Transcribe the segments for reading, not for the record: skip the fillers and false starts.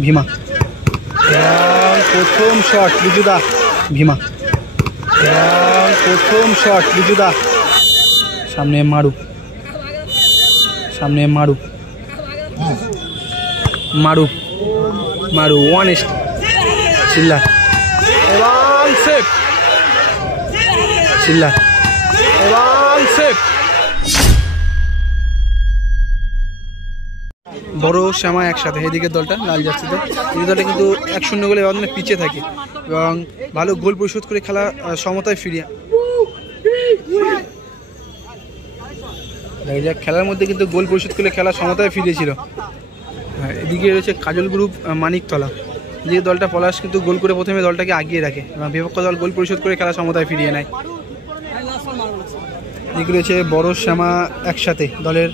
ভীমা প্রথম শট বিজুদা ভীমা প্রথম শট বিজুদা সামনে মারু মারু মারু ওয়ান চিল্লার এবং সেফ চিল্লার এবং সেফ বড় শ্যামা একসাথে এদিকে দলটা লাল জার্সিতে এই দলটা কিন্তু 1-0 গোলে ব্যবধানে পিছিয়ে থাকে এবং ভালো গোল পরিশোধ করে খেলা সমতায় ফিরিয়ে দেখা যাক খেলার মধ্যে কিন্তু গোল পরিশোধ করে খেলা সমতায় ফিরিয়েছিল। এদিকে রয়েছে কাজল গ্রুপ মানিকতলা, এদিকে দলটা পলাশ কিন্তু গোল করে প্রথমে দলটাকে আগিয়ে রাখে এবং বিপক্ষ দল গোল পরিশোধ করে খেলা সমতায় ফিরিয়ে নেয়। এদিকে রয়েছে বড় শ্যামা একসাথে দলের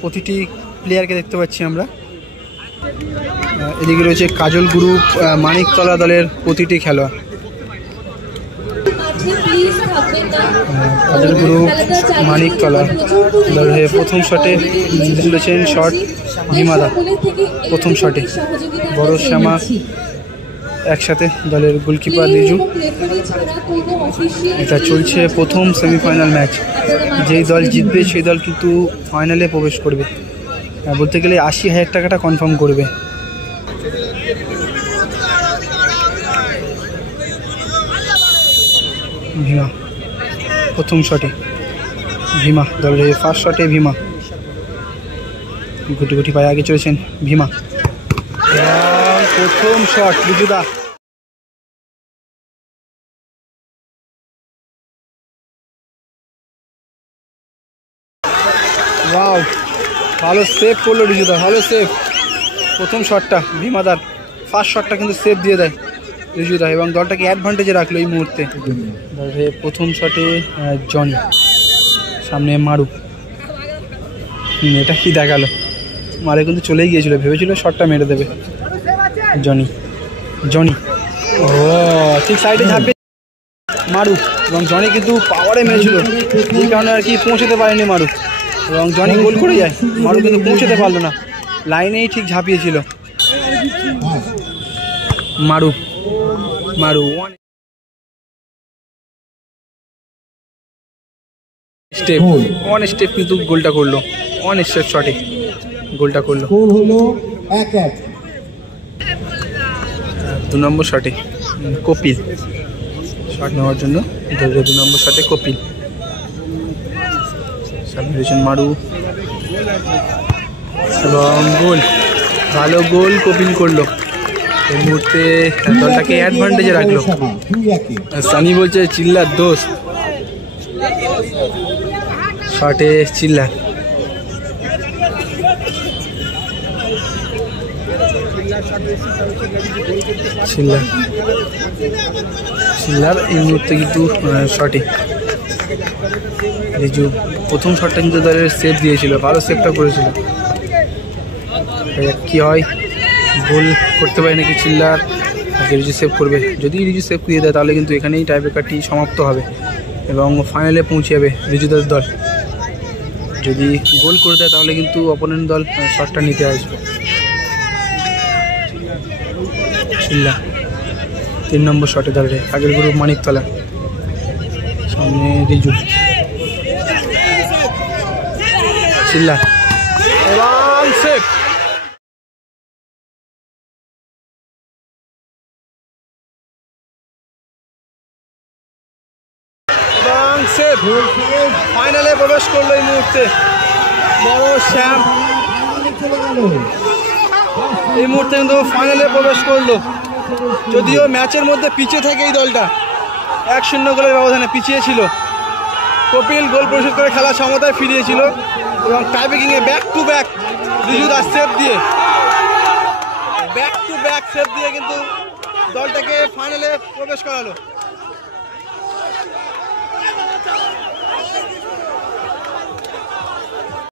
প্রতিটি প্লেয়ারকে দেখতে পাচ্ছি আমরা। এদিকে রয়েছে কাজল গ্রুপ মানিকতলা দলের প্রতিটি খেলোয়াড়। কাজল গ্রুপ মানিকতলা দলের প্রথম শটে তুলেছেন শট ভীমাদা, প্রথম শটে বড় শ্যামা একসাথে দলের গোলকিপার রিজু। এটা চলছে প্রথম সেমিফাইনাল ম্যাচ, যেই দল জিতবে সেই দল কিন্তু ফাইনালে প্রবেশ করবে, বলতে গেলে 80,000 টাকাটা কনফার্ম করবে। ভীমা প্রথম শটে ভীমা দলের ফার্স্ট শটে ভীমা গুটি গুটি পায়ে আগে চলেছেন ভীমা প্রথম শট বিজুদা ওয়াও ভালো সেভ করলো রিজুদা, ভালো সেভ। প্রথম শটটা ভীমাদার ফার্স্ট শটটা কিন্তু সেভ দিয়ে দেয় রিজুদা এবং দলটাকে অ্যাডভান্টেজে রাখলো এই মুহূর্তে। প্রথম শটে জনি সামনে মারু, এটা কি দেখালো, মারে কিন্তু চলেই গিয়েছিল, ভেবেছিল শটটা মেরে দেবে। জনি জনি ও ঠিক সাইডে ঝাঁপে মারু এবং জনি কিন্তু পাওয়ারে মেরেছিল, যে কারণে আর কি পৌঁছতে পারেনি মারু এবং জনি গোল করে যায়। মারু কিন্তু পৌঁছতে পারলো না, লাইনেই ঠিক ঝাঁপিয়েছিল। মারু মারু ওয়ান স্টেপ কিন্তু গোলটা করলো, ওয়ান স্টেপ শটে গোলটা করলো। 2 নম্বর শটে কপিল শট নেওয়ার জন্য 2 নম্বর শটে কপিল সামনে রয়েছেন মারু এবং গোল, ভালো গোল কপিল করলো। এই মুহূর্তে দলটাকে অ্যাডভান্টেজে রাখলো। সানি বলছে চিল্লার দোষ, শটে চিল্লার চিল্লার চিল্লার এই মুহূর্তে কিন্তু শটে রিজু প্রথম শটটা কিন্তু দলের সেভ দিয়েছিল, ভালো সেভটা করেছিল। কি হয়, গোল করতে পারে নাকি চিল্লার, নাকি রিজু সেভ করবে। যদি রিজু সেভ দিয়ে দেয় তাহলে কিন্তু এখানেই টাইব্রেকারটি সমাপ্ত হবে এবং ফাইনালে পৌঁছে যাবে রিজুদার দল। যদি গোল করে দেয় তাহলে কিন্তু অপোনেন্ট দল শটটা নিতে আসবে। চিল্লা 3 নম্বর শটে দলে আগের গ্রুপ মানিকতলা সামনে রিজু চিল্লা এবং সেভ। ফাইনালে প্রবেশ করলো এই মুহূর্তে বড় শ্যাম, এই মুহূর্তে কিন্তু ফাইনালে প্রবেশ করলো। যদিও ম্যাচের মধ্যে পিছিয়ে থাকে এই দলটা, 1-0 গোলের ব্যবধানে পিছিয়ে ছিল, কপিল গোল পরিশোধ করে খেলা সমতায় ফিরিয়েছিল এবং টাইব্রেকিংয়ে ব্যাক টু ব্যাক রিজুদার সেভ দিয়ে কিন্তু দলটাকে ফাইনালে প্রবেশ করালো।